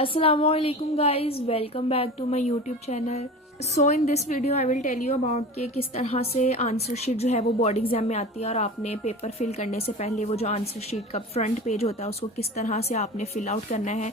Assalamualaikum guys, welcome back to my YouTube channel. So in this video I will tell you about कि किस तरह से answer sheet जो है वो बोर्ड एग्जाम में आती है और आपने पेपर फिल करने से पहले वो जो आंसर शीट का फ्रंट पेज होता है उसको किस तरह से आपने फिल आउट करना है।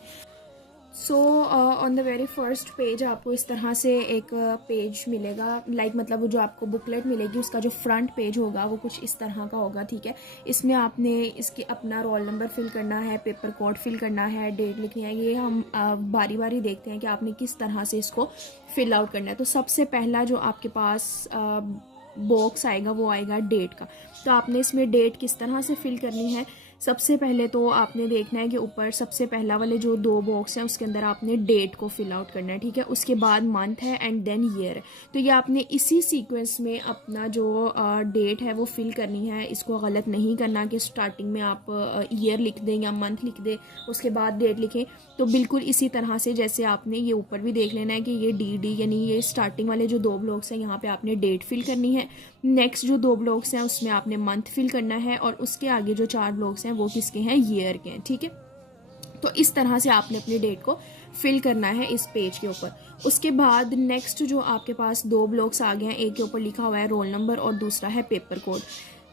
So on the very first page आपको इस तरह से एक पेज मिलेगा, मतलब वो जो आपको बुकलेट मिलेगी उसका जो फ्रंट पेज होगा वो कुछ इस तरह का होगा। ठीक है, इसमें आपने इसके अपना रोल नंबर फिल करना है, पेपर कोड फिल करना है, डेट लिखनी है। ये हम बारी बारी देखते हैं कि आपने किस तरह से इसको फिल आउट करना है। तो सबसे पहला जो आपके पास बॉक्स आएगा वो आएगा डेट का। तो आपने इसमें डेट किस तरह से फिल करनी है, सबसे पहले तो आपने देखना है कि ऊपर सबसे पहला वाले जो दो बॉक्स हैं उसके अंदर आपने डेट को फिल आउट करना है। ठीक है, उसके बाद मंथ है एंड देन ईयर है। तो ये आपने इसी सीक्वेंस में अपना जो डेट है वो फिल करनी है। इसको गलत नहीं करना कि स्टार्टिंग में आप ईयर लिख दें या मंथ लिख दें उसके बाद डेट लिखें। तो बिल्कुल इसी तरह से जैसे आपने ये ऊपर भी देख लेना है कि ये डी यानी ये स्टार्टिंग वाले जो दो ब्लॉक्स हैं यहाँ पे आपने डेट फिल करनी है। नेक्स्ट जो दो ब्लॉक्स हैं उसमें आपने मंथ फिल करना है और उसके आगे जो चार ब्लॉक्स हैं वो किसके हैं, ईयर के हैं। ठीक है, तो इस तरह से आपने अपनी डेट को फिल करना है इस पेज के ऊपर। उसके बाद नेक्स्ट जो आपके पास दो ब्लॉक्स आ गए हैं, एक के ऊपर लिखा हुआ है रोल नंबर और दूसरा है paper code.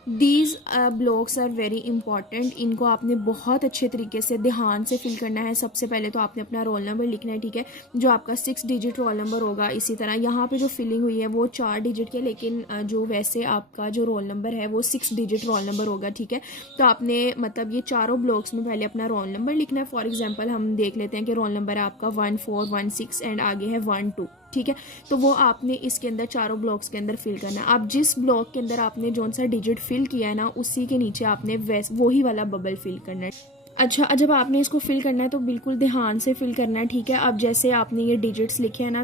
These blocks are very important, इनको आपने बहुत अच्छे तरीके से ध्यान से फिल करना है। सबसे पहले तो आपने अपना रोल नंबर लिखना है। ठीक है, जो आपका 6 डिजिट रोल नंबर होगा। इसी तरह यहाँ पे जो फिलिंग हुई है वो 4 डिजिट के, लेकिन जो वैसे आपका जो रोल नंबर है वो 6 डिजिट रोल नंबर होगा। ठीक है, तो आपने मतलब ये चारों ब्लॉक्स में पहले अपना रोल नंबर लिखना है। फॉर एग्जाम्पल हम देख लेते हैं कि रोल नंबर है आपका 1416 एंड आगे है 12। ठीक है, तो वो आपने इसके अंदर चारों ब्लॉक्स के अंदर फिल करना है। आप जिस ब्लॉक के अंदर आपने जो सा डिजिट फिल किया है ना उसी के नीचे आपने वही वाला बबल फिल करना है। अच्छा, जब आपने इसको फिल करना है तो बिल्कुल ध्यान से फिल करना है। ठीक है, अब जैसे आपने ये डिजिट्स लिखे हैं ना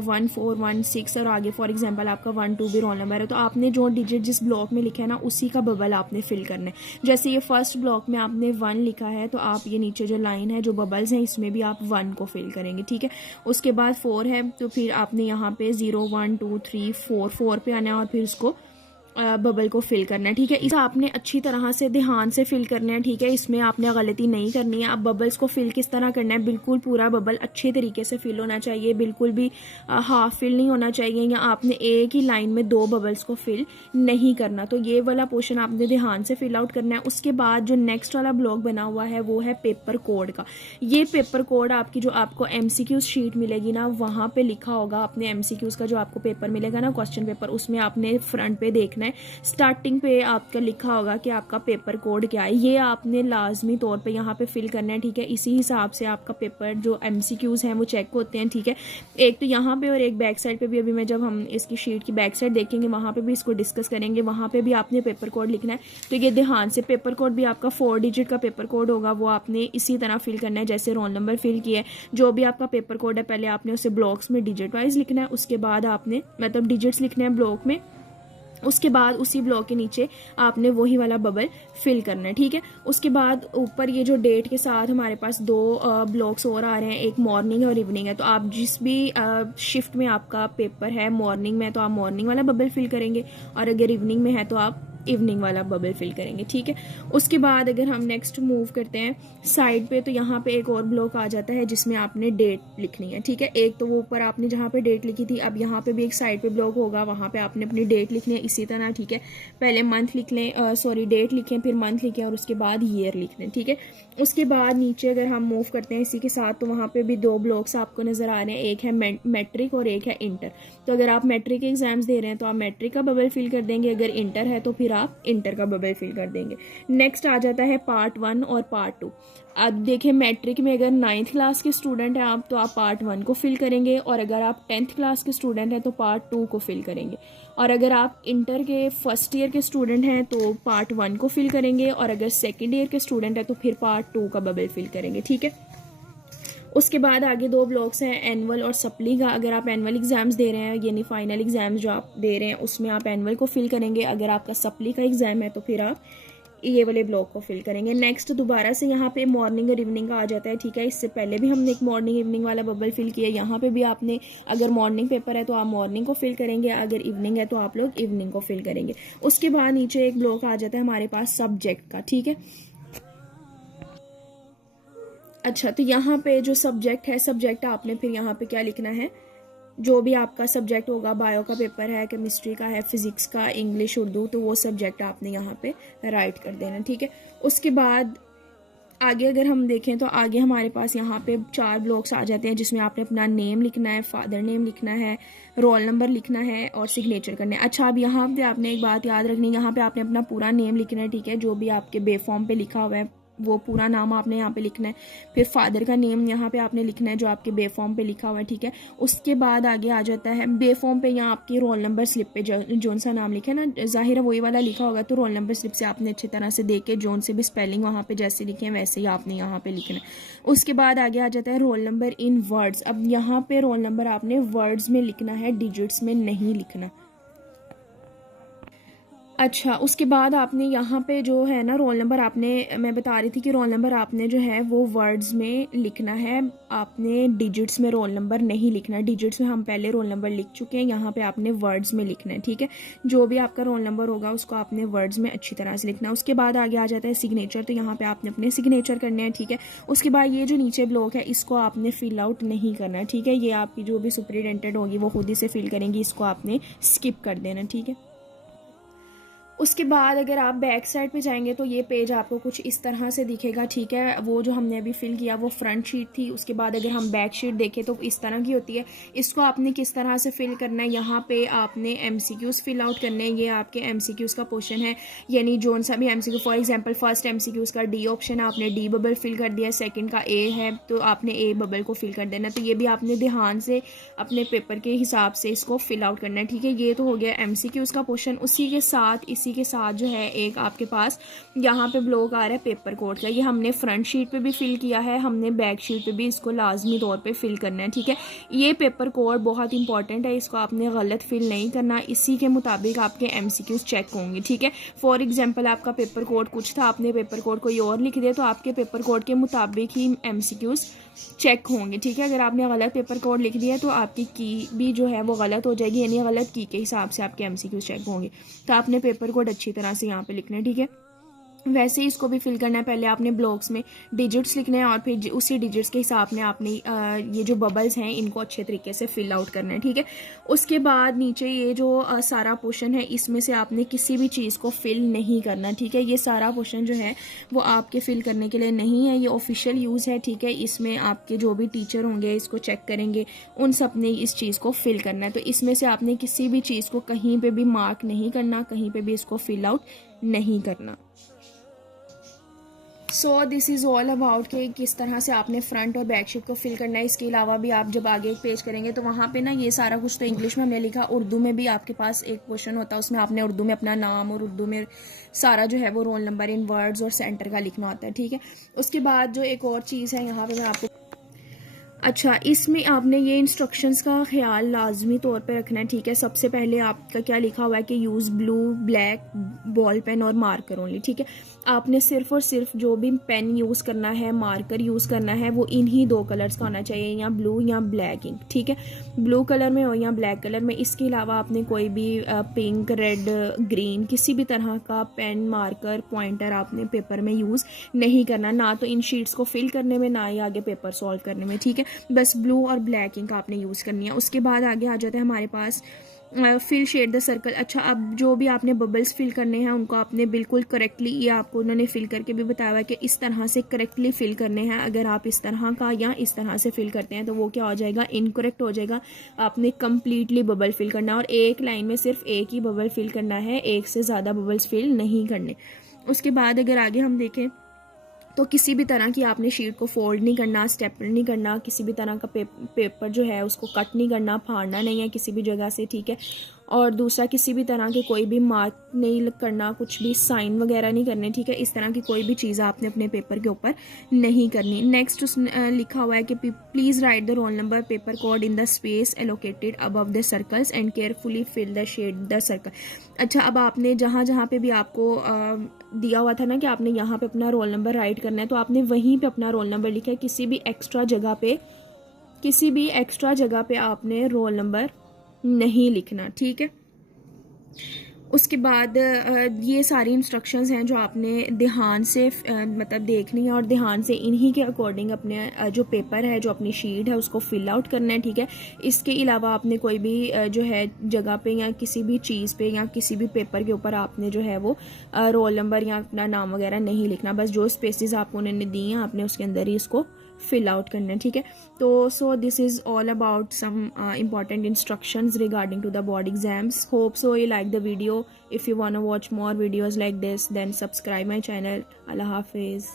1416 और आगे फॉर एग्जांपल आपका 12 भी रोल नंबर है, तो आपने जो डिजिट जिस ब्लॉक में लिखा है ना उसी का बबल आपने फिल करना है। जैसे ये फर्स्ट ब्लॉक में आपने 1 लिखा है तो आप ये नीचे जो लाइन है जो बबल्स हैं इसमें भी आप 1 को फिल करेंगे। ठीक है, उसके बाद 4 है तो फिर आपने यहाँ पे 0 1 2 3 4 पे आना है और फिर उसको बबल को फिल करना है। ठीक है, इसे आपने अच्छी तरह से ध्यान से फिल करना है। ठीक है, इसमें आपने गलती नहीं करनी है। अब बबल्स को फिल किस तरह करना है, बिल्कुल पूरा बबल अच्छे तरीके से फिल होना चाहिए, बिल्कुल भी हाफ फिल नहीं होना चाहिए या आपने एक ही लाइन में 2 बबल्स को फिल नहीं करना। तो ये वाला पोर्शन आपने ध्यान से फिल आउट करना है। उसके बाद जो नेक्स्ट वाला ब्लॉक बना हुआ है वो है पेपर कोड का। ये पेपर कोड आपकी जो आपको MCQs शीट मिलेगी ना वहाँ पे लिखा होगा। अपने MCQs का जो आपको पेपर मिलेगा ना क्वेश्चन पेपर, उसमें आपने फ्रंट पे देखना, स्टार्टिंग पे आपका लिखा होगा कि आपका पेपर कोड क्या है। ये आपने लाजमी तौर पे यहाँ पे फिल करना है। ठीक है, इसी हिसाब से आपका पेपर जो MCQs हैं वो चेक होते हैं। ठीक है, एक तो यहाँ पे और एक बैक साइड पे भी, अभी मैं जब हम इसकी शीट की बैक साइड देखेंगे वहाँ पे भी इसको डिस्कस करेंगे, वहाँ पे भी आपने पेपर कोड लिखना है। तो ये ध्यान से, पेपर कोड भी आपका 4 डिजिट का पेपर कोड होगा, वो आपने इसी तरह फिल करना है जैसे रोल नंबर फिल किया है। जो भी आपका पेपर कोड है पहले आपने उसे ब्लॉक्स में डिजिट वाइज लिखना है, उसके बाद आपने मतलब डिजिट्स लिखने हैं ब्लॉक में, उसके बाद उसी ब्लॉक के नीचे आपने वही वाला बबल फिल करना है। ठीक है, उसके बाद ऊपर ये जो डेट के साथ हमारे पास 2 ब्लॉक्स और आ रहे हैं, एक मॉर्निंग और इवनिंग है। तो आप जिस भी शिफ्ट में आपका पेपर है, मॉर्निंग में तो आप मॉर्निंग वाला बबल फिल करेंगे और अगर इवनिंग में है तो आप इवनिंग वाला बबल फिल करेंगे। ठीक है, उसके बाद अगर हम नेक्स्ट मूव करते हैं साइड पे तो यहाँ पे एक और ब्लॉक आ जाता है जिसमें आपने डेट लिखनी है। ठीक है, एक तो वो ऊपर आपने जहाँ पे डेट लिखी थी, अब यहाँ पे भी एक साइड पे ब्लॉक होगा, वहाँ पे आपने अपनी डेट लिखनी है इसी तरह। ठीक है, पहले मंथ लिख लें, डेट लिखें, फिर मंथ लिखें और उसके बाद ईयर लिख लें। ठीक है, उसके बाद नीचे अगर हम मूव करते हैं इसी के साथ तो वहाँ पे भी 2 ब्लॉक्स आपको नजर आ रहे हैं, एक है मैट्रिक और एक है इंटर। तो अगर आप मैट्रिक एग्जाम्स दे रहे हैं तो आप मैट्रिक का बबल फिल कर देंगे, अगर इंटर है तो फिर आप इंटर का बबल फिल कर देंगे। नेक्स्ट आ जाता है पार्ट 1 और पार्ट 2। अब देखिए, मैट्रिक में अगर 9th क्लास के स्टूडेंट हैं आप तो आप पार्ट 1 को फिल करेंगे और अगर आप 10th क्लास के स्टूडेंट हैं तो पार्ट 2 को फिल करेंगे। और अगर आप इंटर के फर्स्ट ईयर के स्टूडेंट हैं तो पार्ट 1 को फिल करेंगे और अगर सेकेंड ईयर के स्टूडेंट हैं तो फिर पार्ट 2 का बबल फिल करेंगे। ठीक है, उसके बाद आगे 2 ब्लॉक्स हैं एनुअल और सप्ली का। अगर आप एनुअल एग्जाम्स दे रहे हैं यानी फाइनल एग्जाम्स जो आप दे रहे हैं उसमें आप एनुअल को फिल करेंगे, अगर आपका सप्ली का एग्जाम है तो फिर आप ये वाले ब्लॉक को फिल करेंगे। नेक्स्ट दोबारा से यहाँ पे मॉर्निंग और इवनिंग का आ जाता है। ठीक है, इससे पहले भी हमने एक मॉर्निंग इवनिंग वाला बबल फिल किया, यहाँ पे भी आपने अगर मॉर्निंग पेपर है तो आप मॉर्निंग को फिल करेंगे, अगर इवनिंग है तो आप लोग इवनिंग को फिल करेंगे। उसके बाद नीचे एक ब्लॉक आ जाता है हमारे पास सब्जेक्ट का। ठीक है, अच्छा, तो यहाँ पे जो सब्जेक्ट है, सब्जेक्ट आपने फिर यहाँ पे क्या लिखना है, जो भी आपका सब्जेक्ट होगा, बायो का पेपर है, केमिस्ट्री का है, फिजिक्स का, इंग्लिश, उर्दू, तो वो सब्जेक्ट आपने यहाँ पे राइट कर देना, ठीक है। उसके बाद आगे अगर हम देखें तो आगे हमारे पास यहाँ पे 4 ब्लॉक्स आ जाते हैं, जिसमें आपने अपना नेम लिखना है, फादर नेम लिखना है, रोल नंबर लिखना है और सिग्नेचर करना है। अच्छा, अब यहाँ पे आपने एक बात याद रखनी है, यहाँ पे आपने अपना पूरा नेम लिखना है, ठीक है, जो भी आपके बे फॉर्म पे लिखा हुआ है वो पूरा नाम आपने यहाँ पे लिखना है। फिर फादर का नेम यहाँ पे आपने लिखना है जो आपके बे फॉर्म पे लिखा हुआ है, ठीक है। उसके बाद आगे आ जाता है बे फॉर्म पे यहाँ आपकी रोल नंबर स्लिप पे जोन सा नाम लिखा है ना, जाहिर है वही वाला लिखा होगा, तो रोल नंबर स्लिप से आपने अच्छी तरह से देख के जोन से भी स्पेलिंग वहाँ पे जैसे लिखे हैं वैसे ही आपने यहाँ पे लिखना है। उसके बाद आगे आ जाता है रोल नंबर इन वर्ड्स। अब यहाँ पे रोल नंबर आपने वर्ड्स में लिखना है, डिजिट्स में नहीं लिखना। अच्छा, उसके बाद आपने यहाँ पे जो है ना रोल नंबर, आपने, मैं बता रही थी कि रोल नंबर आपने जो है वो वर्ड्स में लिखना है, आपने डिजिट्स में रोल नंबर नहीं लिखना। डिजिट्स में हम पहले रोल नंबर लिख चुके हैं, यहाँ पे आपने वर्ड्स में लिखना है, ठीक है। जो भी आपका रोल नंबर होगा उसको आपने वर्ड्स में अच्छी तरह से लिखना है। उसके बाद आगे आ जाता है सिग्नेचर, तो यहाँ पे आपने अपने सिग्नेचर करने हैं, ठीक है। उसके बाद ये जो नीचे ब्लॉक है इसको आपने फिल आउट नहीं करना है, ठीक है। ये आपकी जो भी सुपरिटेंडेंट होगी वो खुद ही से फिल करेंगी, इसको आपने स्किप कर देना, ठीक है। उसके बाद अगर आप बैक साइड पे जाएंगे तो ये पेज आपको कुछ इस तरह से दिखेगा, ठीक है। वो जो हमने अभी फिल किया वो फ्रंट शीट थी। उसके बाद अगर हम बैक शीट देखें तो इस तरह की होती है। इसको आपने किस तरह से फिल करना है, यहाँ पे आपने MCQs फिल आउट करने हैं। ये आपके MCQs का पोर्शन है, यानी जोन सा भी MCQ, for example first MCQs का D ऑप्शन है, आपने D बबल फिल कर दिया। सेकेंड का A है तो आपने A बबल को फिल कर देना। तो ये भी आपने ध्यान से अपने पेपर के हिसाब से इसको फिल आउट करना है, ठीक है। ये तो हो गया MCQs का पोर्शन। उसी के साथ जो है एक आपके पास यहाँ पे ब्लॉक आ रहा है पेपर कोड का। ये हमने फ्रंट शीट पे भी फिल किया है, हमने बैक शीट पे भी इसको लाजमी तौर पे फिल करना है, ठीक है। ये पेपर कोड बहुत इंपॉर्टेंट है, इसको आपने गलत फिल नहीं करना, इसी के मुताबिक आपके MCQs चेक होंगे, ठीक है। फॉर एग्जाम्पल आपका पेपर कोड कुछ था, आपने पेपर कोड कोई और लिख दिया तो आपके पेपर कोड के मुताबिक ही MCQs चेक होंगे, ठीक है। अगर आपने गलत पेपर कोड लिख दिया तो आपकी की भी जो है वो गलत हो जाएगी, यानी गलत की के हिसाब से आपके MCQs चेक होंगे। तो आपने पेपर कोड अच्छी तरह से यहाँ पे लिखना है, ठीक है। वैसे ही इसको भी फिल करना है। पहले आपने ब्लॉक्स में डिजिट्स लिखने हैं और फिर उसी डिजिट्स के हिसाब में आपने ये जो बबल्स हैं इनको अच्छे तरीके से फिल आउट करना है, ठीक है। उसके बाद नीचे ये जो सारा पोर्शन है इसमें से आपने किसी भी चीज़ को फिल नहीं करना, ठीक है। ये सारा पोर्शन जो है वो आपके फिल करने के लिए नहीं है, ये ऑफिशियल यूज़ है, ठीक है। इसमें आपके जो भी टीचर होंगे इसको चेक करेंगे, उन सब ने इस चीज़ को फिल करना है। तो इसमें से आपने किसी भी चीज़ को कहीं पर भी मार्क नहीं करना, कहीं पर भी इसको फिल आउट नहीं करना। सो दिस इज़ ऑल अबाउट कि किस तरह से आपने फ्रंट और बैक शीट को फिल करना है। इसके अलावा भी आप जब आगे एक पेज करेंगे तो वहाँ पे ना ये सारा कुछ तो इंग्लिश में हमने लिखा, उर्दू में भी आपके पास एक क्वेश्चन होता है, उसमें आपने उर्दू में अपना नाम और उर्दू में सारा जो है वो रोल नंबर इन वर्ड्स और सेंटर का लिखना होता है, ठीक है। उसके बाद जो एक और चीज़ है यहाँ पर मैं आपको, अच्छा, इसमें आपने ये इंस्ट्रक्शंस का ख्याल लाजमी तौर पे रखना है, ठीक है। सबसे पहले आपका क्या लिखा हुआ है कि use blue, black, ball pen और मार्कर ओनली, ठीक है। आपने सिर्फ और सिर्फ जो भी पेन यूज़ करना है, मार्कर यूज़ करना है, वो इन्हीं 2 कलर्स का होना चाहिए, या ब्लू या ब्लैक इंक, ठीक है। ब्लू कलर में हो या ब्लैक कलर में। इसके अलावा आपने कोई भी पिंक, रेड, ग्रीन किसी भी तरह का पेन, मार्कर, पॉइंटर आपने पेपर में यूज़ नहीं करना, ना तो इन शीट्स को फिल करने में, ना ही आगे पेपर सॉल्व करने में, ठीक है। बस ब्लू और ब्लैक इंक आपने यूज़ करनी है। उसके बाद आगे आ जाता है हमारे पास फिल शेड द सर्कल। अच्छा, अब जो भी आपने बबल्स फिल करने हैं उनको आपने बिल्कुल करेक्टली, ये आपको उन्होंने फिल करके भी बताया है कि इस तरह से करेक्टली फिल करने हैं। अगर आप इस तरह का या इस तरह से फिल करते हैं तो वो क्या हो जाएगा, इनकरेक्ट हो जाएगा। आपने कम्प्लीटली बबल फिल करना और एक लाइन में सिर्फ एक ही बबल फिल करना है, एक से ज़्यादा बबल्स फिल नहीं करने। उसके बाद अगर आगे हम देखें तो किसी भी तरह की आपने शीट को फोल्ड नहीं करना, स्टेपल नहीं करना, किसी भी तरह का पेपर जो है उसको कट नहीं करना, फाड़ना नहीं है किसी भी जगह से, ठीक है। और दूसरा, किसी भी तरह के कोई भी मार्क नहीं करना, कुछ भी साइन वगैरह नहीं करने, ठीक है। इस तरह की कोई भी चीज़ आपने अपने पेपर के ऊपर नहीं करनी। नेक्स्ट उसने लिखा हुआ है कि please write the roll number, paper code in the space allocated above the circles and carefully fill the shade the circle. अच्छा, अब आपने जहाँ जहाँ पे भी आपको दिया हुआ था ना कि आपने यहाँ पे अपना रोल नंबर राइट करना है, तो आपने वहीं पे अपना रोल नंबर लिखा है, किसी भी एक्स्ट्रा जगह पे आपने रोल नंबर नहीं लिखना, ठीक है। उसके बाद ये सारी इंस्ट्रक्शंस हैं जो आपने ध्यान से मतलब देखनी है और ध्यान से इन्हीं के अकॉर्डिंग अपने जो पेपर है, जो अपनी शीट है, उसको फिल आउट करना है, ठीक है। इसके अलावा आपने कोई भी जो है जगह पे या किसी भी चीज़ पे या किसी भी पेपर के ऊपर आपने जो है वो रोल नंबर या अपना नाम वगैरह नहीं लिखना। बस जो स्पेसिस आपको उन्होंने दी हैं आपने उसके अंदर ही इसको फिल आउट करना है, ठीक है। तो so this is all about some important instructions regarding to the board exams. Hope so you like the video. If you want to watch more videos like this, then subscribe my channel. Allah Hafiz.